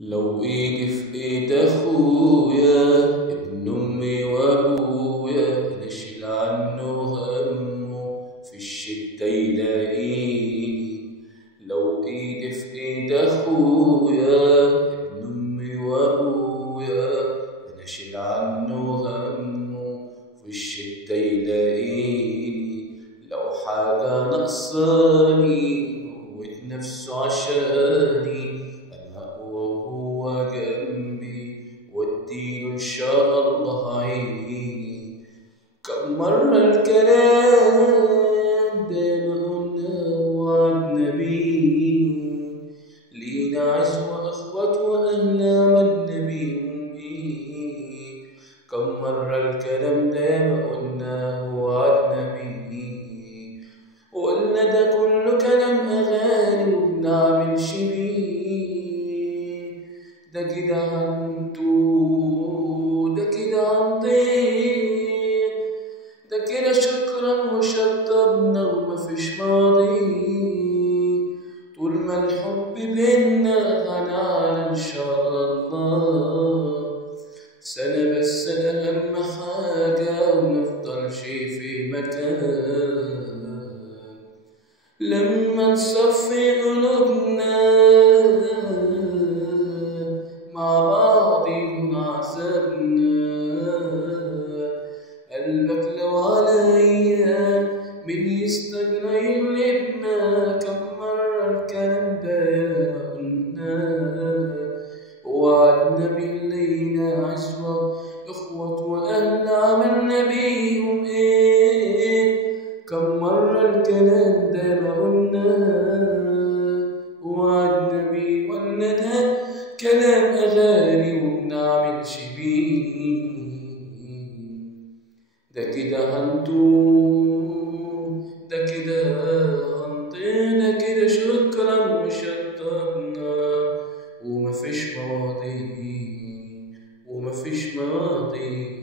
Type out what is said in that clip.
لو ايدي في ايد اخويا ابن امي وابويا نشيل عنه همه في الشدة يلاقيني. لو ايدي في ايد اخويا ابن امي وابويا نشيل عنه همه في الشدة يلاقيني. لو حاجة نقصاني موت نفسه عشاني وهو جنبي واديله إن شاء الله عيني. كم مرة الكلام ده ما قلنا وعدنا بيه، لينا عزوة أخوات وأهل عملنا بيهم إيه. كم مرة الكلام ده ما قلنا وعدنا بيه، وقلنا ده كله كلام أغاني ومنعملش بيه. ده كده هنتوه، ده كده هنطير، ده كده شكرا وشطبنا ومفيش ماضي. طول ما الحب بينا هنعلى إن شاء الله. سنة بس أهم حاجة ومنفضلش في مكان لما نصفي قلوبنا مع بعض يكون عذابنا. قلبك لو عليا مين يستجرى يغلبنا. كم مرة الكلام ده ياما قلناه ووعدنا بالليلة عزوة إخوة وأهل عملنا بيهم إيه. كم مرة الكلام ده ما قلناه ووعدنا بيه، ولا ده كلام أغاني ومنعملش بيه. ده كده هنتوه، ده كده هنطير، ده كده شكرا وشطبنا ومفيش ماضي ومفيش ماضي.